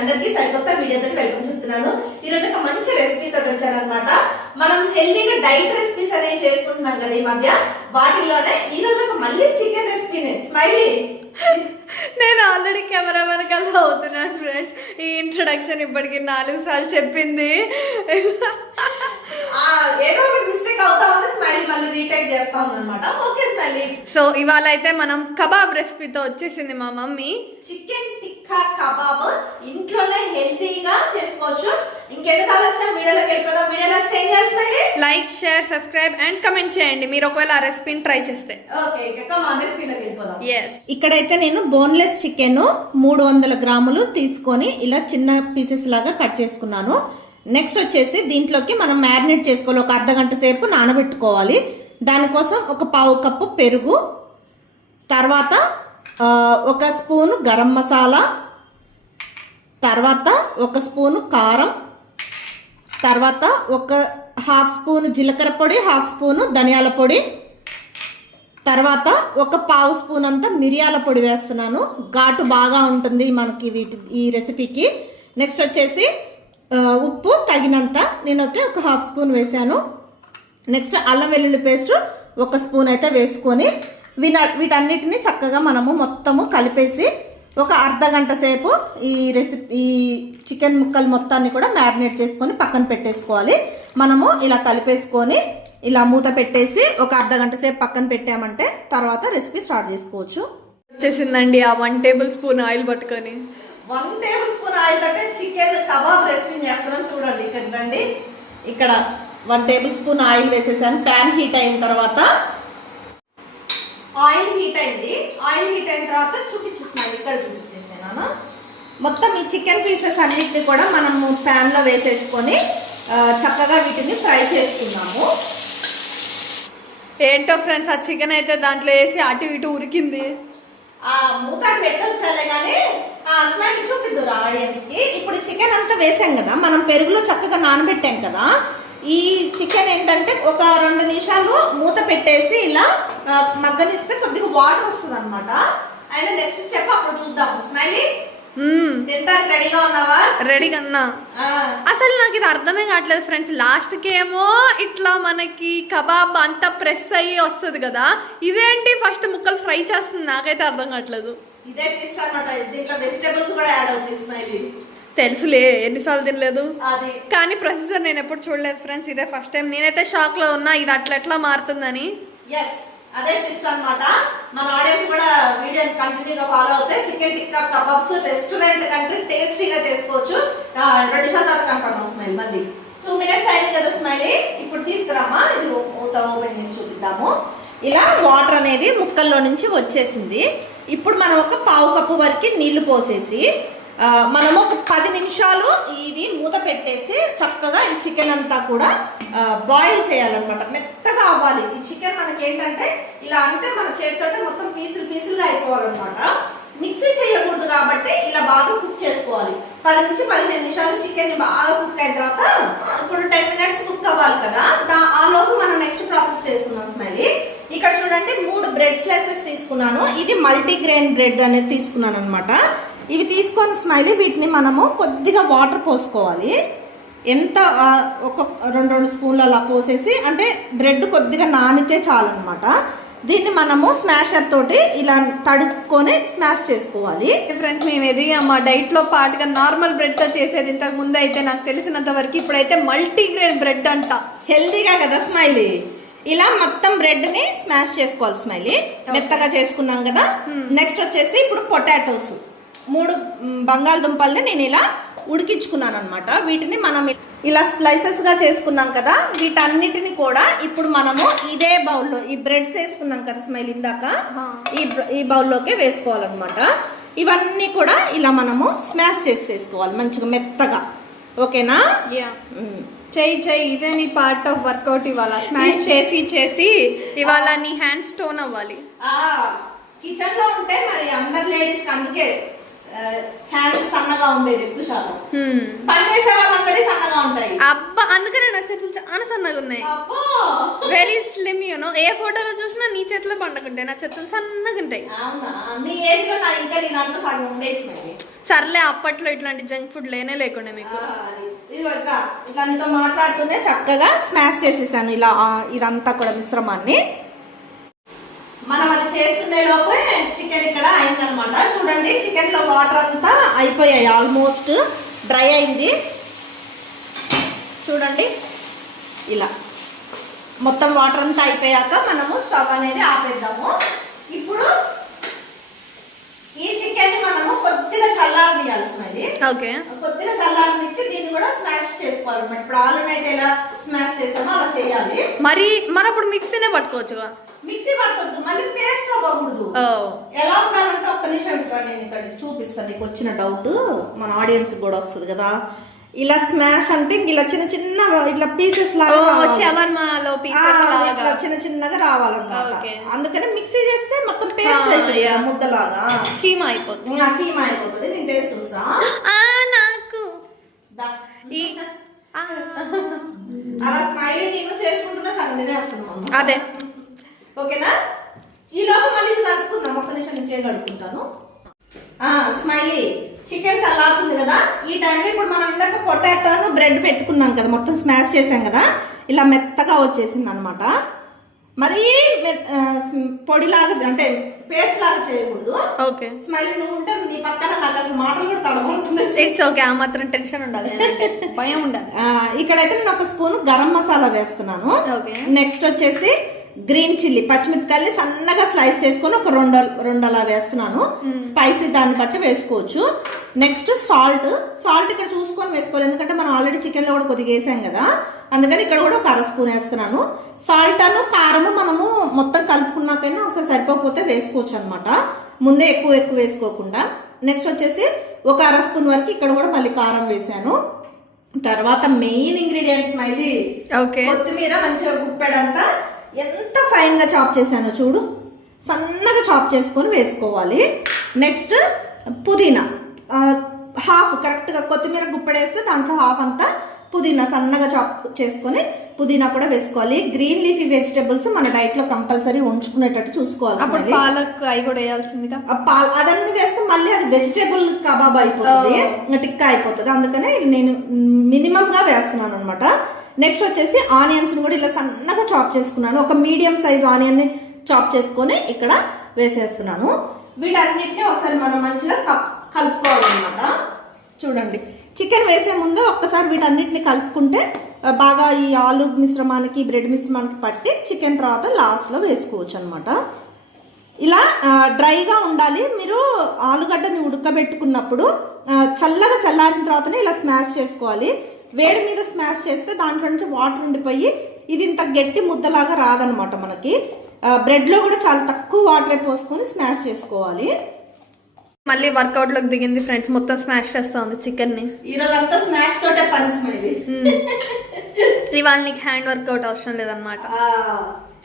అందరికీ సరికొత్త వీడియోతో వెల్కమ్ చెప్తున్నాను. ఈ రోజు ఒక మంచి రెసిపీ తోటి వచ్చానన్నమాట. మనం హెల్తీగా డైట్ రెసిపీస్ అనేవి చేసుకుంటున్నాం కదా ఈ మధ్య. వాటిల్లోనే ఈ రోజు ఒక మళ్ళీ చికెన్ రెసిపీనే. స్మైలీ, నేను ఆల్రెడీ కెమెరా వెనకాల అవుతున్నాను ఫ్రెండ్స్. ఈ ఇంట్రొడక్షన్ ఇప్పటికి 4 సార్లు చెప్పింది. ఏదో ఒకటి మిస్టేక్ అవుతా ఉంది. స్మైలీ మళ్ళీ రీటేక్ చేస్తా ఉందన్నమాట. Okay smiley. సో ఇవాళ అయితే మనం కబాబ్ రెసిపీతో వచ్చేసింది మా మమ్మీ. చికెన్ టిక్కా కబాబ్ ఇంట్లోనే హెల్తీగా చేసుకోవచ్చు. ఇంకెందుకు ఆలస్యం, వీడియోలోకి వెళ్ళిపోదాం. వీడియోలో ఏం చేస్తాయి? Like, share, subscribe and comment చేయండి మీరు ఒకవేళ ఆ రెసిపీని ట్రై చేస్తే. ఓకే, కమాన్ రెసిపీలోకి వెళ్ళిపోదాం. yes, ఇక్కడైతే నేను బోన్లెస్ చికెన్ 300 గ్రాములు తీసుకొని ఇలా చిన్న పీసెస్ లాగా కట్ చేసుకున్నాను. నెక్స్ట్ వచ్చేసి దీంట్లోకి మనం మ్యారినేట్ చేసుకోవాలి. ఒక అర్ధగంట సేపు నానబెట్టుకోవాలి. దానికోసం ఒక పావు కప్పు పెరుగు, తర్వాత ఒక స్పూను గరం మసాలా, తర్వాత ఒక స్పూను కారం, తర్వాత ఒక హాఫ్ స్పూను జీలకర్ర పొడి, హాఫ్ స్పూను ధనియాల పొడి, తర్వాత ఒక పావు స్పూన్ అంతా మిరియాల పొడి వేస్తున్నాను. ఘాటు బాగా ఉంటుంది మనకి ఈ రెసిపీకి. నెక్స్ట్ వచ్చేసి ఉప్పు తగినంత, నేనైతే ఒక హాఫ్ స్పూన్ వేసాను. నెక్స్ట్ అల్లం వెల్లుల్లి పేస్ట్ ఒక స్పూన్ అయితే వేసుకొని వీటన్నిటిని చక్కగా మనము మొత్తము కలిపేసి ఒక అర్ధగంట సేపు ఈ చికెన్ ముక్కలు మొత్తాన్ని కూడా మ్యారినేట్ చేసుకొని పక్కన పెట్టేసుకోవాలి. మనము ఇలా కలిపేసుకొని ఇలా మూత పెట్టేసి ఒక అర్ధగంట సేపు పక్కన పెట్టామంటే తర్వాత రెసిపీ స్టార్ట్ చేసుకోవచ్చు. వచ్చేసిందండి ఆ 1 టేబుల్ స్పూన్ ఆయిల్ పట్టుకొని. 1 టేబుల్ స్పూన్ ఆయిల్ తోటే చికెన్ కబాబ్ రెసిపీ చేస్తున్నాం. చూడండి ఇక్కడ రండి. ఇక్కడ 1 టేబుల్ స్పూన్ ఆయిల్ వేసేసాను. ప్యాన్ హీట్ అయిన తర్వాత ఆయిల్ హీట్ అయింది. ఆయిల్ హీట్ అయిన తర్వాత చూపించేస్తున్నాను. ఇక్కడ చూపించేసాను. మొత్తం ఈ చికెన్ పీసెస్ అన్నిటిని కూడా మనము ప్యాన్లో వేసేసుకొని చక్కగా వీటిని ఫ్రై చేసుకున్నాము. ఏంటో ఫ్రెండ్స్, ఆ చికెన్ అయితే దాంట్లో వేసి అటు ఇటు ఉరికింది. మూత పెట్టొచ్చాలే కానీ స్మైల్ చూపిద్దురు ఆడియన్స్ కి. ఇప్పుడు చికెన్ అంతా వేసాం కదా, మనం పెరుగులో చక్కగా నానబెట్టాం కదా. ఈ చికెన్ ఏంటంటే ఒక 2 నిమిషాలు మూత పెట్టేసి ఇలా మగ్గనిస్తే కొద్దిగా వాటర్ వస్తుంది అనమాట. అండ్ నెక్స్ట్ స్టెప్ అప్పుడు చూద్దాం. స్మైలీ, తింటానికి రెడీగా ఉన్నావా? రెడీగా అన్నా. అసలు నాకు ఇది అర్థమే కావట్లేదు ఫ్రెండ్స్. లాస్ట్కి ఏమో ఇట్లా మనకి కబాబ్ అంతా ప్రెస్ అయ్యి వస్తుంది కదా, ఇదేంటి ఫస్ట్ ముక్కలు ఫ్రై చేస్తుంది? నాకైతే అర్థం కావట్లేదు. ఇదే ట్విస్ట్ అన్నమాట. దీంట్లో వెజిటేబుల్స్ కూడా యాడ్ అవుతాయి. స్మైలీ, తెలుసులే, ఎన్నిసార్లు తినలేదు అది, కానీ ప్రొసీజర్ నేను ఎప్పుడు చూడలేదు ఫ్రెండ్స్. ఇదే ఫస్ట్ టైం. నేనైతే షాక్ లో ఉన్నా ఇది అట్లా మారుతుందని. ఎస్, అదే ట్విస్ట్ అన్నమాట. మన ఆడియన్స్ కూడా వీడియోని కంటిన్యూగా ఫాలో అవుతే చికెన్ టిక్కా కబాబ్స్ రెస్టారెంట్ కంటే టేస్టీగా చేసుకోవచ్చు. 2 నిమిషాల తర్వాత కనపడతాం. స్మైల్ మళ్ళీ 2 మినిట్స్ అయింది కదా స్మైలీ. ఇప్పుడు తీసుకురామా, ఇది ఓపెన్ చేసి చూపిద్దాము. ఇలా వాటర్ అనేది ముక్కల్లో నుంచి వచ్చేసింది. ఇప్పుడు మనం ఒక పావు కప్పు వరకు నీళ్లు పోసేసి మనము ఒక 10 నిమిషాలు ఇది మూత పెట్టేసి చక్కగా ఈ చికెన్ అంతా కూడా బాయిల్ చేయాలన్నమాట. మెత్తగా అవ్వాలి ఈ చికెన్. మనకి ఏంటంటే ఇలా అంటే మన చేతితో మొత్తం పీసులుగా అయిపోవాలన్నమాట. మిక్సీ చేయకూడదు కాబట్టి ఇలా బాగా కుక్ చేసుకోవాలి. 10 నుంచి 15 నిమిషాలు చికెన్ బాగా కుక్ అయిన తర్వాత ఇప్పుడు 10 మినిట్స్ కుక్ అవ్వాలి కదా. ఆ లోపు మనం నెక్స్ట్ ప్రాసెస్ చేసుకున్నాం. స్మైలీ, ఇక్కడ చూడండి 3 బ్రెడ్ స్లైసెస్ తీసుకున్నాను. ఇది మల్టీగ్రెయిన్ బ్రెడ్ అనేది తీసుకున్నాను అనమాట. ఇవి తీసుకొని స్మైలీ వీటిని మనము కొద్దిగా వాటర్ పోసుకోవాలి. ఎంత ఒక 2 స్పూన్లు అలా పోసేసి, అంటే బ్రెడ్ కొద్దిగా నానితే చాలన్నమాట. దీన్ని మనము స్మాషర్ తోటి ఇలా తడుపుకొని స్మాష్ చేసుకోవాలి. ఫ్రెండ్స్, మేము ఎదిగా మా డైట్లో పాటుగా నార్మల్ బ్రెడ్తో చేసేది. ఇంతకు ముందు అయితే నాకు తెలిసినంత వరకు ఇప్పుడైతే మల్టీగ్రెయిన్ బ్రెడ్ అంట. హెల్తీగా కదా స్మైలీ. ఇలా మొత్తం బ్రెడ్ ని స్మాష్ చేసుకోవాలి స్మైలీ. మెత్తగా చేసుకున్నాం కదా. నెక్స్ట్ వచ్చేసి ఇప్పుడు పొటాటోస్ 3 బంగాళదుంపల్ని నేను ఇలా ఉడికించుకున్నాను అనమాట. వీటిని మనం ఇలా స్లైసెస్ గా చేసుకున్నాం కదా. వీటన్నిటిని కూడా ఇప్పుడు మనము ఇదే బౌల్లో, ఈ బ్రెడ్స్ వేసుకున్నాం కదా స్మైల్ ఇందాక, ఈ బౌల్లోకి వేసుకోవాలన్నమాట. ఇవన్నీ కూడా ఇలా మనము స్మాష్ చేసుకోవాలి మంచిగా మెత్తగా. ఓకేనా? చెయ్యి ఇదే నీ పార్ట్ ఆఫ్ వర్కౌట్. ఇవాళ స్మాష్ చేసి ఇవాళ నీ హ్యాండ్ స్టోన్ అవ్వాలి. కిచెన్ లో ఉంటే మరి అందరు లేడీస్ కి అందుకే హ్యాండ్స్ సన్నగా ఉండేది ఎక్కువ శాతం. పని చేసే వాళ్ళందరి సన్నగా ఉంటాయి. అబ్బా, అందుకనే నా చేతులు చాలా సన్నగా ఉన్నాయి. వెరీ స్లిమ్, ఏ ఫోటోలో చూసినా నీ చేతిలో పండుకుంటాయి, నా చేతులు సన్నగా ఉంటాయి. అవునా, నీ ఏజ్ లో నా ఇంకా నీ దాంట్లో సగం ఉండేసి మరి. సర్లే, అప్పట్లో ఇట్లాంటి జంక్ ఫుడ్ లేకుండా మీకు. ఇదిగో ఇట్లా నీతో మాట్లాడుతూనే చక్కగా స్మాష్ చేసేసాను ఇలా ఇదంతా కూడా మిశ్రమాన్ని. మనం అది చేస్తుండే లోపే చికెన్ ఇక్కడ అయిందనమాట. చూడండి, చికెన్ లో వాటర్ అంతా అయిపోయాయి, ఆల్మోస్ట్ డ్రై అయింది. చూడండి, ఇలా మొత్తం వాటర్ అంతా అయిపోయాక మనము స్టవ్ అనేది ఆపేద్దాము. ఇప్పుడు ఈ చికెన్ మనము కొద్దిగా చల్లారనియాల్సినది. ఓకే, కొద్దిగా చల్లారనిచ్చి దీన్ని కూడా స్మాష్ చేసుకోవాలన్నమాట. ఇప్పుడు ఆలుని అయితే ఎలా స్మాష్ చేస్తామో అలా చేయాలి. మరి అప్పుడు మిక్సీనే పట్టుకోవచ్చుగా. మిక్సీ పట్టొద్దు, మళ్ళీ పేస్ట్ అవ్వకూడదు. ఎలా ఉండాలంటే ఒక్క నిమిషం ఇక్కడ నేను ఇక్కడ చూపిస్తాను, నీకు వచ్చిన డౌట్ మన ఆడియన్స్ కూడా వస్తుంది కదా. ఇలా స్మాష్ అంటే ఇలా చిన్న చిన్న ఇట్లా పీసెస్ లాగా ఇట్లా చిన్న చిన్నగా రావాలన్నమాట. అందుకని మిక్సీ చేస్తే మొత్తం పేస్ట్ అవుతుంది, ముద్దలాగా కీమా అయిపోతుంది. కీమా అయిపోతుంది. నేను టేస్ట్ చూస్తా. నాకు అలా స్మైల్ నేను చేసుకుంటున్నా, సగం తినేస్తున్నాను. అదే ఓకేనా. ఈ లోపు మళ్ళీ ఇది కలుపుకుందాం. ఒక్క నిమిషం నేను చేయగలుగుకుంటాను. స్మైలీ, చికెన్ చల్లారుతుంది కదా, ఈ టైంలో ఇప్పుడు మనం ఇందాక పొటాటోను బ్రెడ్ పెట్టుకున్నాం కదా, మొత్తం స్మాష్ చేసాం కదా, ఇలా మెత్తగా వచ్చేసింది అనమాట. మరీ పొడిలాగా అంటే పేస్ట్ లాగా చేయకూడదు. ఓకే, స్మైలీ నువ్వు ఉంటే నీ పక్కన నాకు అసలు మాటలు కూడా తడబడుతుంది. ఇట్స్ ఓకే, ఆ మాత్రం టెన్షన్ ఉండాలి, భయం ఉండాలి. ఇక్కడైతే నేను ఒక స్పూన్ గరం మసాలా వేస్తున్నాను. నెక్స్ట్ వచ్చేసి గ్రీన్ చిల్లీ, పచ్చిమిరపకాయలు సన్నగా స్లైస్ చేసుకొని ఒక రెండు అలా వేస్తున్నాను. స్పైసీ దాన్ని బట్టి వేసుకోవచ్చు. నెక్స్ట్ సాల్ట్ ఇక్కడ చూసుకొని వేసుకోవాలి, ఎందుకంటే మనం ఆల్రెడీ చికెన్ లో కూడా కొద్దిగా వేసాం కదా, అందుకని ఇక్కడ కూడా ఒక అర స్పూన్ వేస్తున్నాను. సాల్ట్ అను కారము మనము మొత్తం కలుపుకున్నాకైనా ఒకసారి సరిపోకపోతే వేసుకోవచ్చు అనమాట, ముందే ఎక్కువ వేసుకోకుండా. నెక్స్ట్ వచ్చేసి ఒక అర స్పూన్ వరకు ఇక్కడ కూడా మళ్ళీ కారం వేసాను. తర్వాత మెయిన్ ఇంగ్రీడియంట్స్ మైలీ, కొత్తిమీర మంచిగా గుప్పెడంతా ఎంత ఫైన్ గా చాప్ చేశానో చూడు, సన్నగా చాప్ చేసుకొని వేసుకోవాలి. నెక్స్ట్ పుదీనా హాఫ్, కరెక్ట్గా కొత్తిమీర గుప్పడేస్తే దాంట్లో హాఫ్ అంతా పుదీనా సన్నగా చాప్ చేసుకొని పుదీనా కూడా వేసుకోవాలి. గ్రీన్ లీఫీ వెజిటేబుల్స్ మన డైట్ లో కంపల్సరీ ఉంచుకునేటట్టు చూసుకోవాలి. పాలక్ అవి కూడా వేయాల్సిందిగా, అదన్నీ వేస్తే మళ్ళీ అది వెజిటేబుల్ కబాబ్ అయిపోతుంది, టిక్కా అయిపోతుంది. అందుకనే నేను మినిమం గా వేస్తున్నాను అనమాట. నెక్స్ట్ వచ్చేసి ఆనియన్స్ కూడా ఇలా సన్నగా చాప్ చేసుకున్నాను. ఒక మీడియం సైజ్ ఆనియన్ ని చాప్ చేసుకొని ఇక్కడ వేసేస్తున్నాను. వీటన్నిటిని ఒకసారి మనం మంచిగా కలుపుకోవాలన్నమాట. చూడండి, చికెన్ వేసే ముందు ఒక్కసారి వీటన్నిటిని కలుపుకుంటే బాగా ఈ ఆలు మిశ్రమానికి బ్రెడ్ మిశ్రమానికి పట్టి చికెన్ తర్వాత లాస్ట్లో వేసుకోవచ్చు అనమాట. ఇలా డ్రైగా ఉండాలి. మీరు ఆలుగడ్డని ఉడకబెట్టుకున్నప్పుడు చల్లగా చల్లారిన తర్వాతనే ఇలా స్మాష్ చేసుకోవాలి. వేడి మీద స్మాష్ చేస్తే దాంట్లో నుంచి వాటర్ ఉండిపోయి ఇది ఇంత గట్టి ముద్దలాగా రాదనమాట మనకి. బ్రెడ్లో కూడా చాలా తక్కువ వాటర్ పోసుకొని స్మాష్ చేసుకోవాలి. మళ్ళీ వర్కౌట్ లోకి దిగింది ఫ్రెండ్స్, మొత్తం స్మాష్ చేస్తా ఉంది చికెన్ ని. ఈరోజు అంతా స్మాష్ తోటే పని స్మైలీ. ఇవాళ నీకు హ్యాండ్ వర్కౌట్ అవసరం లేదనమాట,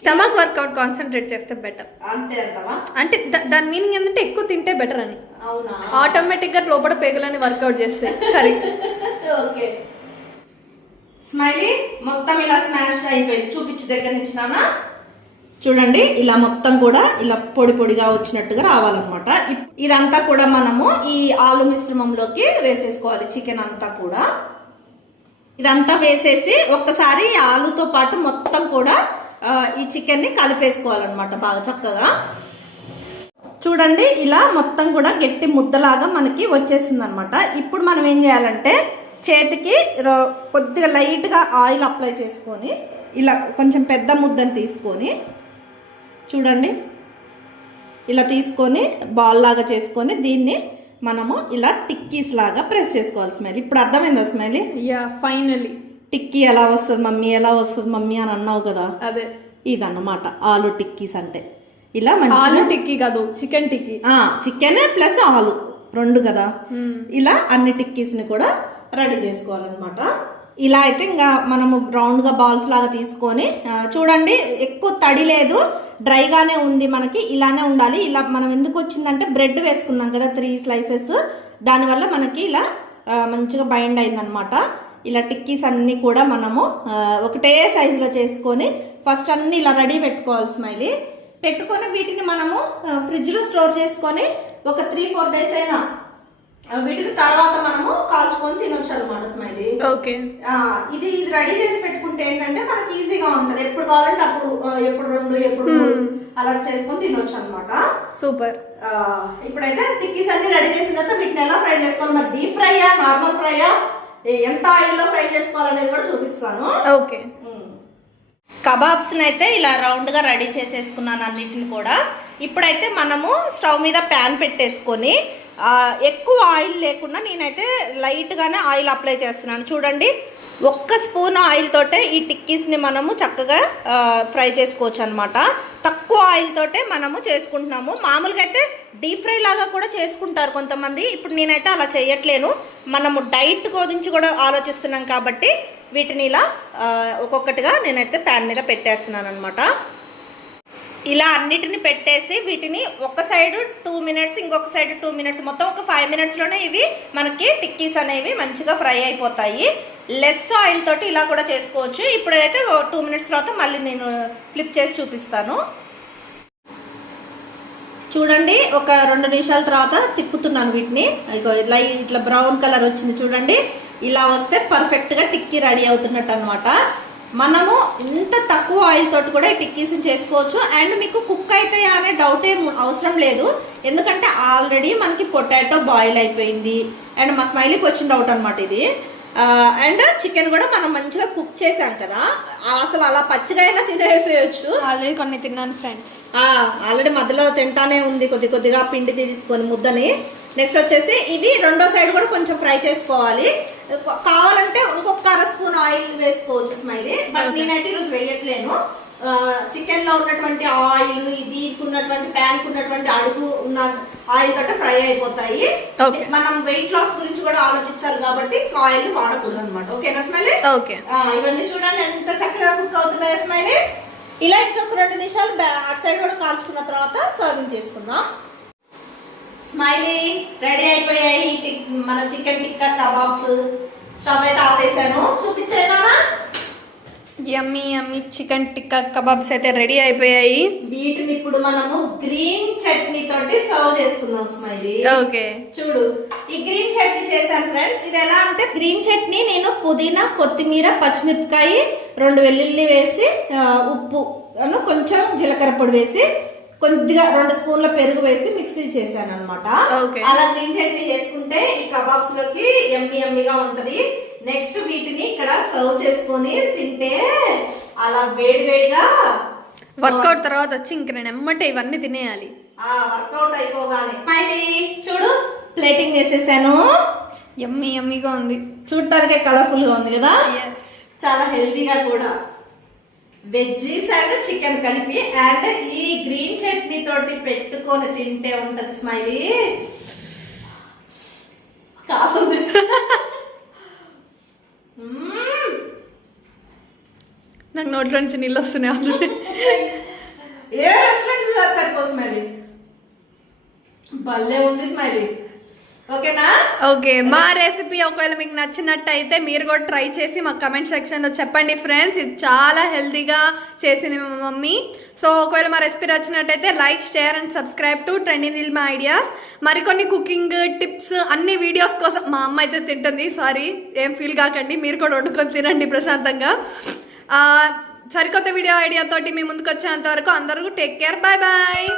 స్టమక్ వర్కౌట్ కాన్సన్ట్రేట్ చేస్తే బెటర్. అంతే అంటావా? అంటే దాని మీనింగ్ ఏంటంటే ఎక్కువ తింటే బెటర్ అని. అవునా? ఆటోమేటిక్ గా లోపల పేగులని వర్కౌట్ చేస్తే కర్రీ. ఓకే స్మైలీ, మొత్తం ఇలా స్మాష్ అయిపోయింది. చూపించి దగ్గర నుంచి నానా చూడండి, ఇలా మొత్తం కూడా ఇలా పొడి పొడిగా వచ్చినట్టుగా రావాలన్నమాట. ఇదంతా కూడా మనము ఈ ఆలు మిశ్రమంలోకి వేసేసుకోవాలి. చికెన్ అంతా కూడా ఇదంతా వేసేసి ఒక్కసారి ఈ ఆలుతో పాటు మొత్తం కూడా ఈ చికెన్ని కలిపేసుకోవాలన్నమాట బాగా చక్కగా. చూడండి, ఇలా మొత్తం కూడా గట్టి ముద్దలాగా మనకి వచ్చేసింది అనమాట. ఇప్పుడు మనం ఏం చేయాలంటే చేతికి కొద్దిగా లైట్గా ఆయిల్ అప్లై చేసుకొని ఇలా కొంచెం పెద్ద ముద్దను తీసుకొని చూడండి, ఇలా తీసుకొని బాల్ లాగా చేసుకొని దీన్ని మనము ఇలా టిక్కీస్ లాగా ప్రెస్ చేసుకోవాలి. స్మైలీ, ఇప్పుడు అర్థమైందా స్మైలీ? యా, ఫైనల్లీ టిక్కీ ఎలా వస్తుంది మమ్మీ, ఎలా వస్తుంది మమ్మీ అని అన్నావు కదా, అదే ఇదన్నమాట ఆలు టిక్కీస్ అంటే. ఇలా ఆలు టిక్కీ కాదు, చికెన్ టిక్కీ. చికెన్ ప్లస్ ఆలు రెండు కదా. ఇలా అన్ని టిక్కీస్ ని కూడా రెడీ చేసుకోవాలన్నమాట. ఇలా అయితే ఇంకా మనము రౌండ్ గా బాల్స్ లాగా తీసుకొని చూడండి, ఎక్కువ తడి లేదు, డ్రైగానే ఉంది మనకి. ఇలానే ఉండాలి. ఇలా మనం ఎందుకు వచ్చిందంటే బ్రెడ్ వేసుకున్నాం కదా 3 slices, దానివల్ల మనకి ఇలా మంచిగా బైండ్ అయిందనమాట. ఇలా టిక్కీస్ అన్నీ కూడా మనము ఒకటే సైజులో చేసుకొని ఫస్ట్ అన్ని ఇలా రెడీ పెట్టుకోవాలి స్మైలీ. పెట్టుకొని వీటిని మనము ఫ్రిడ్జ్లో స్టోర్ చేసుకొని ఒక 3-4 డేస్ అయినా వీటిని తర్వాత మనము కాల్చుకొని తినొచ్చు అనమాట స్మైలీ. ఓకే, ఇది రెడీ చేసి పెట్టుకుంటే ఏంటంటే మనకి ఈజీగా ఉంటది. ఎప్పుడు కావాలంటే అప్పుడు, ఎప్పుడు 2 ఎప్పుడు అలా చేసుకొని తినొచ్చు అనమాట. సూపర్. ఇప్పుడైతే టిక్కీస్ అన్ని రెడీ చేసిన తర్వాత వీటిని ఎలా ఫ్రై చేసుకోవాలి, మరి డీప్ ఫ్రైయా నార్మల్ ఫ్రైయా ఎంత ఆయిల్లో ఫ్రై చేసుకోవాలనేది కూడా చూపిస్తాను. ఓకే, కబాబ్స్ని అయితే ఇలా రౌండ్గా రెడీ చేసేసుకున్నాను అన్నిటిని కూడా. ఇప్పుడైతే మనము స్టవ్ మీద ప్యాన్ పెట్టేసుకొని ఎక్కువ ఆయిల్ లేకుండా నేనైతే లైట్గానే ఆయిల్ అప్లై చేస్తున్నాను. చూడండి, 1 స్పూన్ ఆయిల్ తోటే ఈ టిక్కీస్ని మనము చక్కగా ఫ్రై చేసుకోవచ్చు అనమాట. తక్కువ ఆయిల్ తోటే మనము చేసుకుంటున్నాము. మామూలుగా అయితే డీప్ ఫ్రై లాగా కూడా చేసుకుంటారు కొంతమంది. ఇప్పుడు నేనైతే అలా చేయట్లేను. మనము డైట్ గురించి కూడా ఆలోచిస్తున్నాం కాబట్టి వీటిని ఇలా ఒక్కొక్కటిగా నేనైతే ప్యాన్ మీద పెట్టేస్తున్నాను అనమాట. ఇలా అన్నిటిని పెట్టేసి వీటిని ఒక సైడ్ 2 మినిట్స్, ఇంకొక సైడ్ 2 మినిట్స్, మొత్తం ఒక 5 మినిట్స్లోనే ఇవి మనకి టిక్కీస్ అనేవి మంచిగా ఫ్రై అయిపోతాయి. లెస్ ఆయిల్ తోటి ఇలా కూడా చేసుకోవచ్చు. ఇప్పుడైతే 2 మినిట్స్ తర్వాత మళ్ళీ నేను ఫ్లిప్ చేసి చూపిస్తాను. చూడండి, ఒక 2 నిమిషాల తర్వాత తిప్పుతున్నాను వీటిని. ఇట్లా బ్రౌన్ కలర్ వచ్చింది చూడండి. ఇలా వస్తే పర్ఫెక్ట్గా టిక్కీ రెడీ అవుతున్నట్టు అనమాట. మనము ఇంత తక్కువ ఆయిల్ తోటి కూడా ఈ టిక్కీస్ని చేసుకోవచ్చు. అండ్ మీకు కుక్ అవుతాయా అనే డౌట్ ఏం అవసరం లేదు, ఎందుకంటే ఆల్రెడీ మనకి పొటాటో బాయిల్ అయిపోయింది. అండ్ మా స్మైలీకి వచ్చిన డౌట్ అనమాట ఇది. అండ్ చికెన్ కూడా మనం మంచిగా కుక్ చేసాం కదా, అసలు అలా పచ్చిగా అయినా తినేసేయచ్చు. ఆల్రెడీ కొన్ని తిన్నాను ఫ్రెండ్స్. ఆల్రెడీ మధ్యలో తింటానే ఉంది కొద్దిగా పిండి తీసుకొని ముద్దని. నెక్స్ట్ వచ్చేసి ఇవి రెండో సైడ్ కూడా కొంచెం ఫ్రై చేసుకోవాలి. కావాలంటే ఇంకొక 1/2 స్పూన్ ఆయిల్ వేసుకోవచ్చు స్మైలీ, బట్ నేనైతే ఈరోజు వేయట్లేను. చికెన్ లో ఉన్నటువంటి ఆయిల్, ఇది ఉన్నటువంటి ప్యాన్ ఉన్నటువంటి అడుగు ఉన్న ఆయిల్ తోట ఫ్రై అయిపోతాయి. మనం వెయిట్ లాస్ గురించి కూడా ఆలోచించాలి కాబట్టి ఆయిల్ వాడకూడదు అనమాట. ఓకేనా స్మైలీ? ఓకే. ఇవన్నీ చూడండి ఎంత చక్కగా కుక్ అవుతున్నాయి స్మైలీ. ఇలా ఇంకొక 2 నిమిషాలు అటు సైడ్ కూడా కాల్చుకున్న తర్వాత సర్వింగ్ చేసుకుందాం. స్మైలీ రెడీ అయిపోయాయి మన చికెన్ టిక్కా కబాబ్స్. స్టవ్ అయితే ఆపేసాను, చూపించేనా? యమ్మీ యమ్మీ చికెన్ టిక్కా కబాబ్స్ అయితే రెడీ అయిపోయాయి. వీటిని ఇప్పుడు మనము గ్రీన్ చట్నీ తోటి సర్వ్ చేసుకుందాం స్మైలీ. ఓకే, చూడు, ఈ గ్రీన్ చట్నీ చేశాను ఫ్రెండ్స్. ఇది ఎలా అంటే గ్రీన్ చట్నీ నేను పుదీనా, కొత్తిమీర, పచ్చిమిరపకాయ, 2 వెల్లుల్లి వేసి, ఉప్పు, కొంచెం జీలకర్ర పొడి వేసి, కొద్దిగా 2 స్పూన్ల పెరుగు వేసి మిక్సీ చేశాను అనమాట. అలా గ్రీన్ చట్నీ చేసుకుంటే ఈ కబాబ్స్ లోకి యమ్మీగా ఉంటది. నెక్స్ట్ వీటిని ఇక్కడ సర్వ్ చేసుకొని తింటే అలా వేడిగా వర్కౌట్ తర్వాత వచ్చి ఇంక నేను ఎమ్మటే ఇవన్నీ తినేయాలి. వర్కౌట్ అయిపోగానే స్మైలీ చూడు ప్లేటింగ్ చేసేసాను. యమ్మీగా ఉంది, చూడటానికే కలర్ఫుల్ గా ఉంది కదా. చాలా హెల్దీగా కూడా. వెజ్జీస్ అండ్ చికెన్ కలిపి అండ్ ఈ గ్రీన్ చట్నీ తోటి పెట్టుకొని తింటే ఉంటది స్మైలీ. కావాలి నాకు నోట్లో నుంచి నీళ్ళు వస్తున్నాయి ఆల్రెడీ. ఏ రెస్టారెంట్స్ సరిపో స్మైలీ, భలే ఉంది స్మైలీ. ఓకేనా? ఓకే, మా రెసిపీ ఒకవేళ మీకు నచ్చినట్టయితే మీరు కూడా ట్రై చేసి మా కమెంట్ సెక్షన్లో చెప్పండి ఫ్రెండ్స్. ఇది చాలా హెల్తీగా చేసింది మా మమ్మీ. సో ఒకవేళ మా రెసిపీ నచ్చినట్టయితే like, share and subscribe to trending నిల్మా ఐడియాస్. మరికొన్ని కుకింగ్ టిప్స్ అన్ని వీడియోస్ కోసం మా అమ్మ అయితే తింటుంది, సారీ ఏం ఫీల్ కాకండి, మీరు కూడా వండుకొని తినండి ప్రశాంతంగా. సరికొత్త వీడియో ఐడియాతోటి మీ ముందుకు వచ్చేంత వరకు అందరూ టేక్ కేర్, బాయ్ బాయ్.